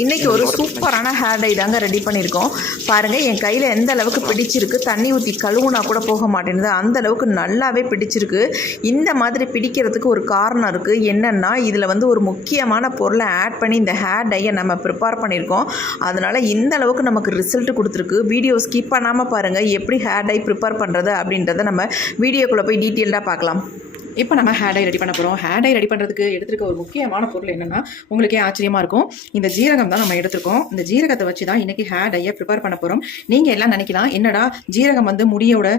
இன்றைக்கி ஒரு சூப்பரான ஹேர் டை தாங்க ரெடி பண்ணியிருக்கோம். பாருங்கள், என் கையில் எந்த அளவுக்கு பிடிச்சிருக்கு, தண்ணி ஊற்றி கழுவுனா கூட போக மாட்டேங்குது, அந்த அளவுக்கு நல்லாவே பிடிச்சிருக்கு. இந்த மாதிரி பிடிக்கிறதுக்கு ஒரு காரணம் இருக்குது. என்னென்னா, இதில் வந்து ஒரு முக்கியமான பொருளை ஆட் பண்ணி இந்த ஹேர் டையை நம்ம ப்ரிப்பேர் பண்ணியிருக்கோம். அதனால் இந்த அளவுக்கு நமக்கு ரிசல்ட் கொடுத்துருக்கு. வீடியோ ஸ்கிப் பண்ணாமல் பாருங்கள், எப்படி ஹேர் டை ப்ரிப்பேர் பண்ணுறது அப்படின்றத நம்ம வீடியோக்குள்ளே போய் டீட்டெயில்டாக பார்க்கலாம். இப்போ நம்ம ஹேர் டை ரெடி பண்ண போகிறோம். ஹேர் டை ரெடி பண்ணுறதுக்கு எடுத்துருக்க ஒரு முக்கியமான பொருள் என்னென்னா, உங்களுக்கே ஆச்சரியமாக இருக்கும், இந்த ஜீரகம் தான் நம்ம எடுத்துருக்கோம். இந்த ஜீரகத்தை வச்சு தான் இன்றைக்கி ஹேர் டையை ப்ரிப்பேர் பண்ண போகிறோம். நீங்கள் எல்லாம் நினைக்கலாம், என்னடா ஜீரகம் வந்து முடியோட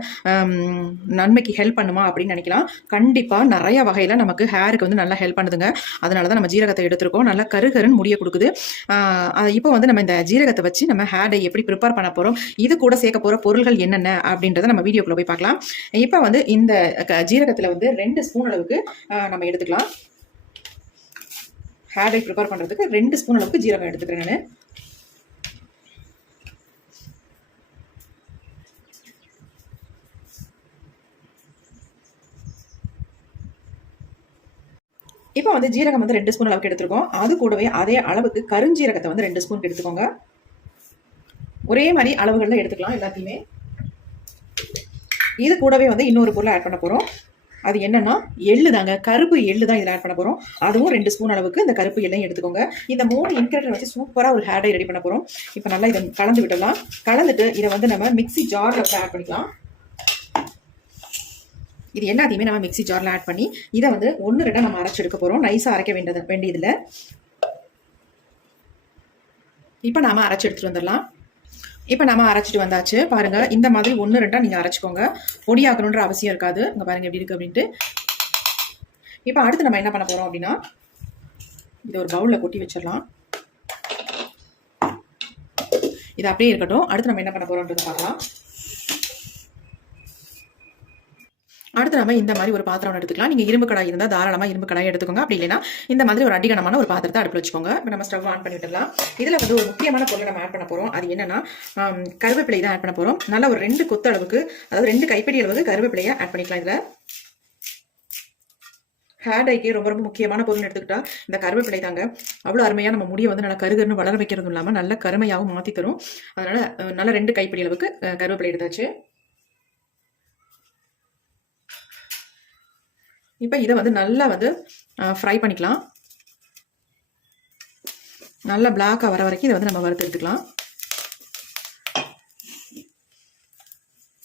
நன்மைக்கு ஹெல்ப் பண்ணுமா அப்படின்னு நினைக்கலாம். கண்டிப்பாக நிறைய வகையில் நமக்கு ஹேருக்கு வந்து நல்லா ஹெல்ப் பண்ணுதுங்க. அதனால தான் நம்ம ஜீரகத்தை எடுத்துருக்கோம். நல்லா கருகருன்னு முடிய கொடுக்குது. இப்போ வந்து நம்ம இந்த ஜீரகத்தை வச்சு நம்ம ஹேர் டை எப்படி ப்ரிப்பேர் பண்ண போகிறோம், இது கூட சேர்க்க போகிற பொருள்கள் என்னென்ன அப்படின்றத நம்ம வீடியோக்குள்ளே போய் பார்க்கலாம். இப்போ வந்து இந்த ஜீரகத்தில் வந்து 2 ஸ்பூன் அளவுக்கு நம்ம எடுத்துக்கலாம். ஹேர் டை ப்ரிப்பேர் பண்ணுறதுக்கு 2 ஸ்பூன் அளவுக்கு ஜீரகம் எடுத்துக்கிறேன் நான். இப்போ வந்து ஜீரகம் வந்து 2 ஸ்பூன் அளவுக்கு எடுத்துருக்கோம். அது கூடவே அதே அளவுக்கு கருஞ்சீரகத்தை வந்து 2 ஸ்பூன் எடுத்துக்கோங்க. ஒரே மாதிரி அளவுகளில் எடுத்துக்கலாம் எல்லாத்தையுமே. இது கூடவே வந்து இன்னொரு பொருளை ஆட் பண்ண போகிறோம். அது என்னன்னா, எள்ளு தாங்க, கருப்பு எள்ளு தான் இதில் ஆட் பண்ண போகிறோம். அதுவும் 2 ஸ்பூன் அளவுக்கு இந்த கருப்பு எள்ளையும் எடுத்துக்கோங்க. இந்த 3 இன்கிரிடியன்ட் வச்சு சூப்பராக ஒரு ஹேர் டை ரெடி பண்ண போகிறோம். இப்போ நல்லா இதை கலந்து விட்டுடலாம். கலந்துட்டு இதை வந்து நம்ம மிக்ஸி ஜாரில் வந்து ஆட் பண்ணிக்கலாம். இது எல்லாத்தையுமே நம்ம மிக்ஸி ஜாரில் ஆட் பண்ணி இதை வந்து 1-2 நம்ம அரைச்சி எடுக்க போகிறோம். நைஸாக அரைக்க வேண்டியதில்லை. இப்போ நாம அரைச்சி எடுத்துகிட்டு வந்துடலாம். இப்போ நம்ம அரைச்சிட்டு வந்தாச்சு. பாருங்கள், இந்த மாதிரி 1-2 நீங்கள் அரைச்சிக்கோங்க. பொடியாக்கணுன்ற அவசியம் இருக்காது. இங்கே பாருங்கள் எப்படி இருக்குது அப்படின்ட்டு. இப்போ அடுத்து நம்ம என்ன பண்ண போகிறோம் அப்படின்னா, இதை ஒரு பவுலில் கொட்டி வச்சிடலாம். இது அப்படியே இருக்கட்டும். அடுத்து நம்ம என்ன பண்ண போகிறோம்ன்றதை பார்க்கலாம். அடுத்து நம்ம இந்த மாதிரி ஒரு பாத்திரம் எடுத்துக்கலாம். நீங்கள் இரும்பு கடாய் இருந்தால் தாராளமாக இரும்பு கடாயை எடுத்துக்கோங்க. அப்படி இல்லைன்னா இந்த மாதிரி ஒரு அடிகனமான ஒரு பாத்திரத்தை அடுப்பில் வச்சுக்கோங்க. இப்போ நம்ம ஸ்டவ் ஆன் பண்ணி விட்டுடலாம். இதில் வந்து ஒரு முக்கியமான பொருளை நம்ம ஆட் பண்ண போகிறோம். அது என்னன்னா, கருவேப்பிலை தான் ஆட் பண்ண போகிறோம். நல்லா ஒரு 2 கொத்து அளவுக்கு, அதாவது 2 கைப்பிடி அளவுக்கு கருவேப்பிலையை ஆட் பண்ணிக்கலாம். இதில் ஹேர் டைக்கு ரொம்ப ரொம்ப முக்கியமான பொருள் எடுத்துக்கிட்டா இந்த கருவேப்பிலை தாங்க. அவ்வளோ அருமையாக நம்ம முடியை வந்து நல்லா கருகருன்னு வளர வைக்கிறதும் இல்லாமல் நல்ல கருமையாகவும் மாற்றி தரும். அதனால் நல்லா 2 கைப்பிடி அளவுக்கு கருவேப்பிலை எடுத்தாச்சு. இப்போ இதை வந்து நல்லா வந்து ஃப்ரை பண்ணிக்கலாம். நல்லா பிளாக்காக வர வரைக்கும் இதை வந்து நம்ம வறுத்து எடுத்துக்கலாம்.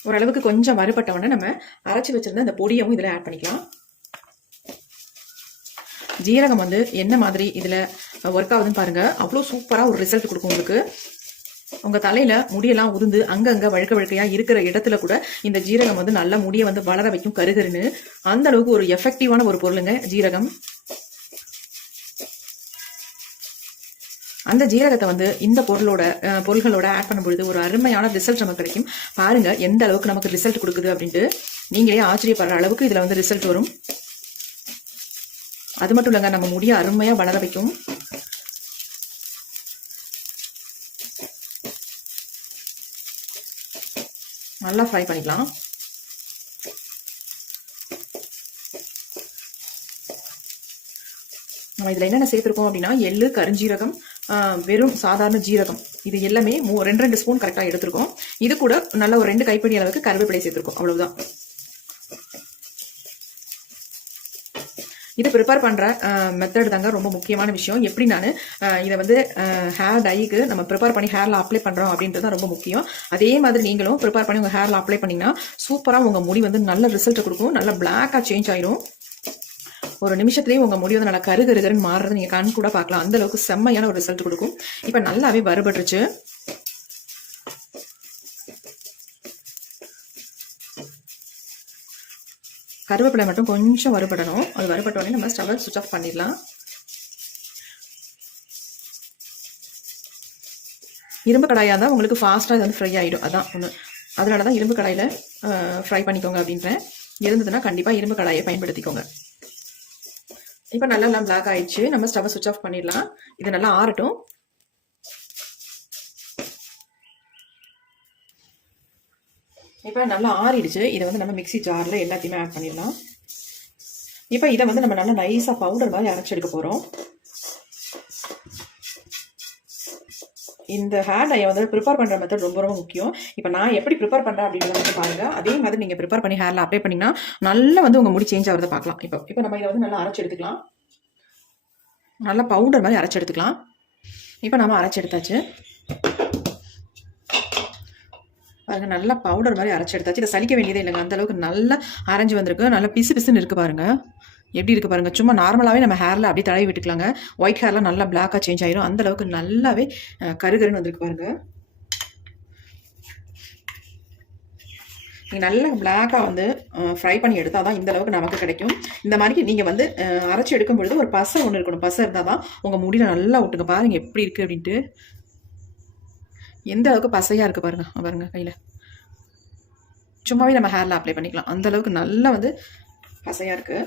ஓரளவுக்கு கொஞ்சம் வறுபட்ட உடனே நம்ம அரைச்சி வச்சிருந்த அந்த பொடியவும் இதில் ஆட் பண்ணிக்கலாம். ஜீரகம் வந்து என்ன மாதிரி இதில் ஒர்க் ஆகுதுன்னு பாருங்கள். அவ்வளோ சூப்பராக ஒரு ரிசல்ட் கொடுக்கும் உங்களுக்கு. உங்கள் தலையில் முடியெல்லாம் உதிர்ந்து அங்கங்கே வழுக்கையாக இருக்கிற இடத்துல கூட இந்த ஜீரகம் வந்து நல்லா முடியை வந்து வளர வைக்கும் கருகருன்னு. அந்த அளவுக்கு ஒரு எஃபெக்டிவான ஒரு பொருளுங்க ஜீரகம். அந்த ஜீரகத்தை வந்து இந்த பொருள்களோட ஆட் பண்ணும்பொழுது ஒரு அருமையான ரிசல்ட் நமக்கு கிடைக்கும். பாருங்க எந்த அளவுக்கு நமக்கு ரிசல்ட் கொடுக்குது அப்படின்ட்டு. நீங்களே ஆச்சரியப்படுற அளவுக்கு இதில் வந்து ரிசல்ட் வரும். அது மட்டும் இல்லைங்க, நம்ம முடியை அருமையாக வளர வைக்கும். நல்லா ஃப்ரை பண்ணிக்கலாம். நம்ம இதில் என்னென்ன சேர்த்துருக்கோம் அப்படின்னா, எள்ளு, கருஞ்சீரகம், வெறும் சாதாரண ஜீரகம், இது எல்லாமே 2 ஸ்பூன் கரெக்டாக எடுத்துருக்கோம். இது கூட நல்ல ஒரு 2 கைப்பிடி அளவுக்கு கருவேப்பிலை சேர்த்துருக்கோம். அவ்வளவுதான். இது ப்ரிப்பேர் பண்ணுற மெத்தட் தாங்க ரொம்ப முக்கியமான விஷயம். எப்படி நான் இதை வந்து ஹேர் டைக்கு நம்ம ப்ரிப்பேர் பண்ணி ஹேரில் அப்ளை பண்ணுறோம் அப்படின்றது தான் ரொம்ப முக்கியம். அதே மாதிரி நீங்களும் ப்ரிப்பேர் பண்ணி உங்கள் ஹேரில் அப்ளை பண்ணிங்கன்னா சூப்பராக உங்கள் முடி வந்து நல்ல ரிசல்ட் கொடுக்கும். நல்லா பிளாக்காக சேஞ்ச் ஆயிரும். ஒரு நிமிஷத்துலேயே உங்கள் முடி வந்து நல்லா கருகருன்னு மாறுறது நீங்கள் கண் கூட பார்க்கலாம். அந்த அளவுக்கு செம்மையான ஒரு ரிசல்ட் கொடுக்கும். இப்போ நல்லாவே வறுபட்டுருச்சு. கருவேப்பிலை மட்டும் கொஞ்சம் வறுபடணும். அது வறுபட்ட உடனே நம்ம ஸ்டவ்வை சுவிட்ச் ஆஃப் பண்ணிடலாம். இரும்பு கடாயாக இருந்தால் உங்களுக்கு ஃபாஸ்ட்டாக இது வந்து ஃப்ரை ஆகிடும். அதான் ஒன்று. அதனால தான் இரும்பு கடாயில் ஃப்ரை பண்ணிக்கோங்க அப்படின்றேன். இருந்ததுன்னா கண்டிப்பாக இரும்பு கடாயை பயன்படுத்திக்கோங்க. இப்போ நல்லா பிளாக் ஆயிடுச்சு. நம்ம ஸ்டவ்வை சுவிட்ச் ஆஃப் பண்ணிடலாம். இது நல்லா ஆறட்டும். இப்போ நல்லா ஆறிடுச்சு. இதை வந்து நம்ம மிக்ஸி ஜாரில் எல்லாத்தையுமே ஆட் பண்ணிடலாம். இப்போ இதை வந்து நம்ம நல்லா நைஸாக பவுடர் மாதிரி அரைச்சி எடுக்க போகிறோம். இந்த ஹேர் டையை வந்து ப்ரிப்பேர் பண்ணுற மெத்தட் ரொம்ப ரொம்ப முக்கியம். இப்போ நான் எப்படி ப்ரிப்பேர் பண்ணுறேன் அப்படின்றத வந்து பாருங்கள். அதே மாதிரி நீங்கள் ப்ரிப்பேர் பண்ணி ஹேரில் அப்ளை பண்ணிங்கன்னா நல்லா வந்து உங்கள் முடி சேஞ்ச் ஆகிறத பார்க்கலாம். இப்போ நம்ம இதை வந்து நல்லா அரைச்சி எடுத்துக்கலாம். நல்லா பவுடர் மாதிரி அரைச்சி எடுத்துக்கலாம். இப்போ நம்ம அரைச்சி எடுத்தாச்சு பாருங்கள். நல்லா பவுடர் மாதிரி அரைச்சி எடுத்தாச்சு. இதை சலிக்க வேண்டியதே இல்லைங்க, அந்தளவுக்கு நல்லா அரைஞ்சி வந்திருக்கு. நல்லா பிசு பிசுன்னு இருக்குது பாருங்கள். எப்படி இருக்குது பாருங்கள். சும்மா நார்மலாகவே நம்ம ஹேரில் அப்படியே தடவி விட்டுக்கலாங்க. ஒயிட் ஹேர்லாம் நல்லா பிளாக்காக சேஞ்ச் ஆயிரும். அந்தளவுக்கு நல்லாவே கருகருன்னு வந்திருக்கு பாருங்கள். நீங்கள் நல்லா பிளாக்காக வந்து ஃப்ரை பண்ணி எடுத்தால் தான் இந்த அளவுக்கு நமக்கு கிடைக்கும். இந்த மாதிரி நீங்கள் வந்து அரைச்சி எடுக்கும் பொழுது ஒரு பசை ஒன்று இருக்கணும். பசை இருந்தால் தான் உங்கள் முடியில் நல்லா விட்டுங்க. பாருங்கள் எப்படி இருக்குது அப்படின்ட்டு. எந்த அளவுக்கு பசையாக இருக்குது பாருங்கள். பாருங்கள் கையில் சும்மாவே நம்ம ஹேரில் அப்ளை பண்ணிக்கலாம். அந்தளவுக்கு நல்லா வந்து பசையாக இருக்குது.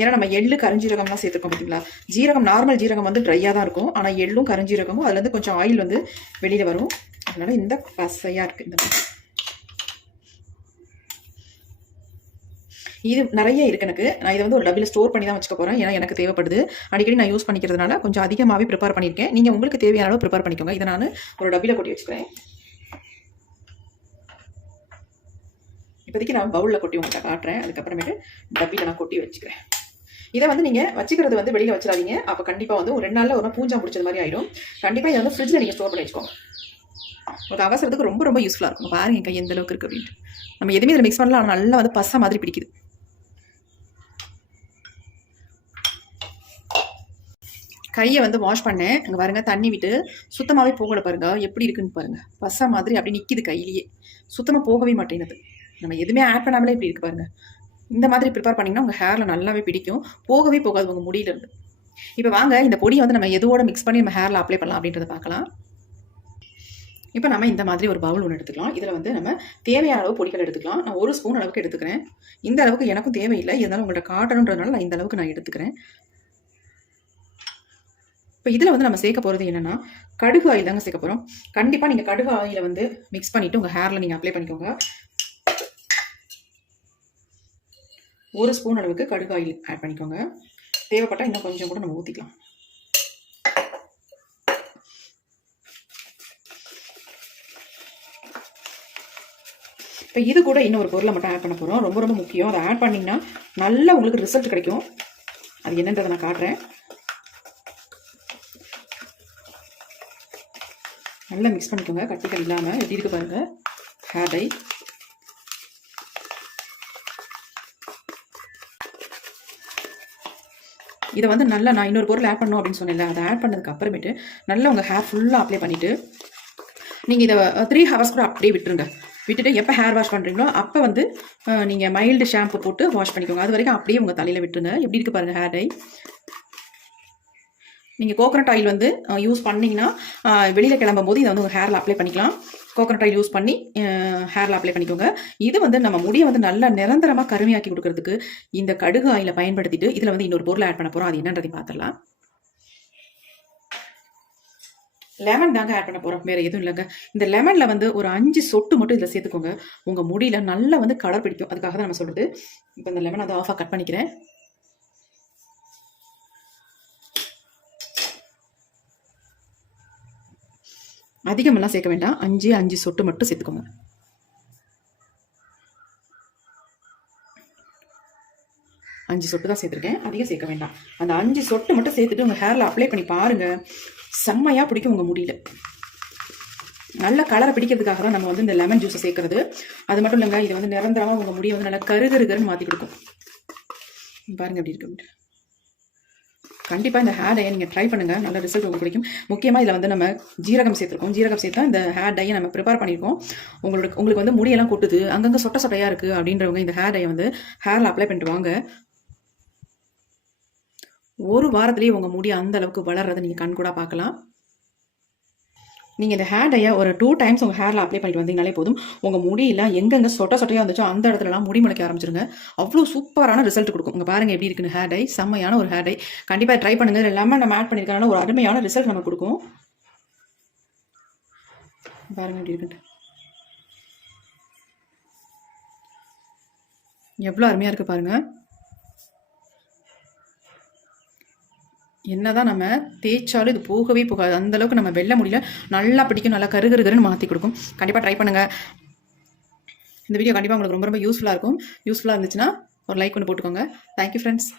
ஏன்னா நம்ம எள்ளு கருஞ்சீரகம்லாம் சேர்த்துருக்கோம் பார்த்தீங்களா. ஜீரகம் நார்மல் ஜீரகம் வந்து ட்ரையாக தான் இருக்கும். ஆனால் எள்ளும் கருஞ்சீரகமும் அதுலேருந்து கொஞ்சம் ஆயில் வந்து வெளியில் வரும். அதனால் இந்த பசையாக இருக்குது. இந்த இது நிறைய இருக்குது எனக்கு. நான் இதை வந்து ஒரு டப்பில் ஸ்டோர் பண்ணி தான் வச்சுக்க போகிறேன். ஏன்னா எனக்கு தேவைப்படுது. அடிக்கடி நான் யூஸ் பண்ணிக்கிறதுனால கொஞ்சம் அதிகமாகவே ப்ரிப்பேர் பண்ணியிருக்கேன். நீங்கள் உங்களுக்கு தேவையான அளவு ப்ரிப்பேர் பண்ணிக்கோங்க. இதை நான் ஒரு டப்பில் கொட்டி வச்சுக்கிறேன். இப்போதைக்கு நான் பவுலில் கொட்டி உங்கள்கிட்ட காட்டுறேன். அதுக்கப்புறமேட்டு டப்பியில் நான் கொட்டி வச்சுக்கிறேன். இதை வந்து நீங்கள் வச்சுக்கிறது வந்து வெளியில் வச்சிடாதீங்க. அப்போ கண்டிப்பாக வந்து ஒரு 2 நாளில் ஒரு பூஞ்சா பிடிச்சது மாதிரி ஆகிடும். கண்டிப்பாக இதை வந்து ஃப்ரிட்ஜில் நீங்கள் ஸ்டோர் பண்ணி வச்சுக்கோங்க. ஒரு அவசரத்துக்கு ரொம்ப ரொம்ப யூஸ்ஃபுல்லாக இருக்கும். பாருங்க என் கை எந்த அளவுக்கு இருக்குது அப்படின்ட்டு. நம்ம எதுவுமே இதில் மிக்ஸ் பண்ணலாம். நல்லா வந்து பசை மாதிரி பிடிக்குது. கையை வந்து வாஷ் பண்ணேன். அங்கே பாருங்கள் தண்ணி விட்டு சுத்தமாகவே போகலை பாருங்க. எப்படி இருக்குன்னு பாருங்கள். பசை மாதிரி அப்படி நிற்கிது கையிலேயே. சுத்தமாக போகவே மாட்டேங்குது. நம்ம எதுவுமே ஆட் பண்ணாமலே இப்படி இருக்குது பாருங்கள். இந்த மாதிரி ப்ரிப்பேர் பண்ணிங்கன்னா உங்கள் ஹேரில் நல்லாவே பிடிக்கும். போகவே போகாது உங்கள் முடியிலேருந்து. இப்போ வாங்க இந்த பொடியை வந்து நம்ம எதுவோட மிக்ஸ் பண்ணி நம்ம ஹேரில் அப்ளை பண்ணலாம் அப்படின்றத பார்க்கலாம். இப்போ நம்ம இந்த மாதிரி ஒரு பவுல் ஒன்று எடுத்துக்கலாம். இதில் வந்து நம்ம தேவையான அளவு பொடிகள் எடுத்துக்கலாம். நான் 1 ஸ்பூன் அளவுக்கு எடுத்துக்கிறேன். இந்த அளவுக்கு எனக்கும் தேவையில்லை, இருந்தாலும் உங்கள்கிட்ட காட்டணுன்றதுனால நான் இந்த அளவுக்கு நான் எடுத்துக்கிறேன். இப்போ இதில் வந்து நம்ம சேர்க்க போகிறது என்னென்னா கடுகு ஆயில் தாங்க சேர்க்க போகிறோம். கண்டிப்பாக நீங்கள் கடுகு ஆயிலை வந்து மிக்ஸ் பண்ணிவிட்டு உங்கள் ஹேரில் நீங்கள் அப்ளை பண்ணிக்கோங்க. 1 ஸ்பூன் அளவுக்கு கடுகு ஆயில் ஆட் பண்ணிக்கோங்க. தேவைப்பட்டால் இன்னும் கொஞ்சம் கூட நம்ம ஊற்றிக்கலாம். இப்போ இது கூட இன்னொரு பொருளை மட்டும் ஆட் பண்ண போகிறோம். ரொம்ப ரொம்ப முக்கியம். அதை ஆட் பண்ணிங்கன்னா நல்லா உங்களுக்கு ரிசல்ட் கிடைக்கும். அது என்னன்றதை நான் காட்டுறேன். நல்லா மிக்ஸ் பண்ணிக்கோங்க கட்டிகள் இல்லாமல். எப்படி இருக்கு பாருங்கள் ஹேர் டை. இதை வந்து நல்லா நான் இன்னொரு பொருள் ஆட் பண்ணணும் அப்படின்னு சொன்னேன்ல, அதை ஆட் பண்ணதுக்கு அப்புறமேட்டு நல்லா உங்கள் ஹேர் ஃபுல்லாக அப்ளை பண்ணிவிட்டு நீங்கள் இதை 3 ஹவர்ஸ் கூட அப்படியே விட்டுருங்க. விட்டுட்டு எப்போ ஹேர் வாஷ் பண்ணுறீங்களோ அப்போ வந்து நீங்கள் மைல்டு ஷாம்பு போட்டு வாஷ் பண்ணிக்கோங்க. அது வரைக்கும் அப்படியே உங்கள் தலையில் விட்டுருங்க. எப்படி இருக்குது பாருங்கள் ஹேர் டை. நீங்கள் கோகனட் ஆயில் வந்து யூஸ் பண்ணிங்கன்னா வெளியில் கிளம்பும் போது இதை வந்து உங்கள் ஹேரில் அப்ளை பண்ணிக்கலாம். கோகனட் ஆயில் யூஸ் பண்ணி ஹேரில் அப்ளை பண்ணிக்கோங்க. இது வந்து நம்ம முடியை வந்து நல்லா நிரந்தரமாக கருமையாக்கி கொடுக்கறதுக்கு இந்த கடுகு ஆயிலை பயன்படுத்திட்டு இதில் வந்து இன்னொரு பொருளை ஆட் பண்ண போகிறோம். அது என்னன்றதை பார்த்துடலாம். லெமன் தாங்க ஆட் பண்ண போகிறோம், வேறு எதுவும் இல்லைங்க. இந்த லெமனில் வந்து ஒரு 5 சொட்டு மட்டும் இதில் சேர்த்துக்கோங்க. உங்கள் முடியில் நல்லா வந்து கலர் பிடிக்கும். அதுக்காக தான் நம்ம சொல்கிறது. இப்போ இந்த லெமன் அதை ஆஃபாக கட் பண்ணிக்கிறேன். அதிகமெல்லாம் சேர்க்க வேண்டாம். 5 சொட்டு மட்டும் சேர்த்துக்கோங்க. அஞ்சு சொட்டு தான் சேர்த்துருக்கேன், அதிகம் சேர்க்க வேண்டாம். அந்த 5 சொட்டு மட்டும் சேர்த்துட்டு உங்கள் ஹேரில் அப்ளை பண்ணி பாருங்கள். செம்மையாக பிடிக்கும் உங்கள் முடியல. நல்ல கலரை பிடிக்கிறதுக்காக தான் நம்ம வந்து இந்த லெமன் ஜூஸை சேர்க்கறது. அது மட்டும் இல்லைங்க, இது வந்து நிரந்தரமாக உங்கள் முடியை வந்து நல்லா கருகருன்னு மாற்றி கொடுக்கும். பாருங்கள் எப்படி இருக்கு. கண்டிப்பாக இந்த ஹேர் டையை நீங்கள் ட்ரை பண்ணுங்கள், நல்ல ரிசல்ட் உங்களுக்கு கிடைக்கும். முக்கியமாக இதில் வந்து நம்ம ஜீரகம் சேர்த்துருக்கோம். ஜீரகம் சேர்த்தா இந்த ஹேர் டையை நம்ம ப்ரிப்பேர் பண்ணியிருக்கோம். உங்களுக்கு வந்து முடியெல்லாம் கொட்டுது, அங்கங்கே சொட்டையாக இருக்குது அப்படின்றவங்க இந்த ஹேர் டையை வந்து ஹேரில் அப்ளை பண்ணிட்டு வாங்க. ஒரு வாரத்துலேயே உங்கள் முடி அந்த அளவுக்கு வளர்றதை நீங்கள் கண்கூட பார்க்கலாம். நீங்கள் இந்த ஹேர் டையை ஒரு 2 டைம்ஸ் உங்கள் ஹேரில் அப்ளை பண்ணிட்டு வந்தீங்கனாலே போதும். உங்கள் முடியெல்லாம் எங்கெங்கே சொட்டையாக இருந்துச்சோ அந்த இடத்துலலாம் முடி முளைக்க ஆரம்பிச்சிருங்க. அவ்வளோ சூப்பரான ரிசல்ட் கொடுக்கும். உங்கள் பாருங்கள் எப்படி இருக்குன்னு ஹேர் டை. செம்மையான ஒரு ஹேர் டை. கண்டிப்பாக ட்ரை பண்ணுங்கள். இது எல்லாமே நம்ம ஆட் பண்ணியிருக்கனால ஒரு அருமையான ரிசல்ட் நமக்கு கொடுக்கும். பாருங்கள் எப்படி இருக்குன்ட்டு. எவ்வளோ அருமையாக இருக்குது பாருங்கள். என்னதான் நம்ம தேய்ச்சாலும் இது போகவே போகாது. அந்த அளவுக்கு நம்ம வெல்ல முடியல. நல்லா பிடிக்கும், நல்லா கருகருன்னு மாற்றி கொடுக்கும். கண்டிப்பாக ட்ரை பண்ணுங்கள். இந்த வீடியோ கண்டிப்பாக உங்களுக்கு ரொம்ப ரொம்ப யூஸ்ஃபுல்லாக இருக்கும். யூஸ்ஃபுல்லாக இருந்துச்சுன்னா ஒரு லைக் ஒன்று போட்டுக்கோங்க. Thank you friends.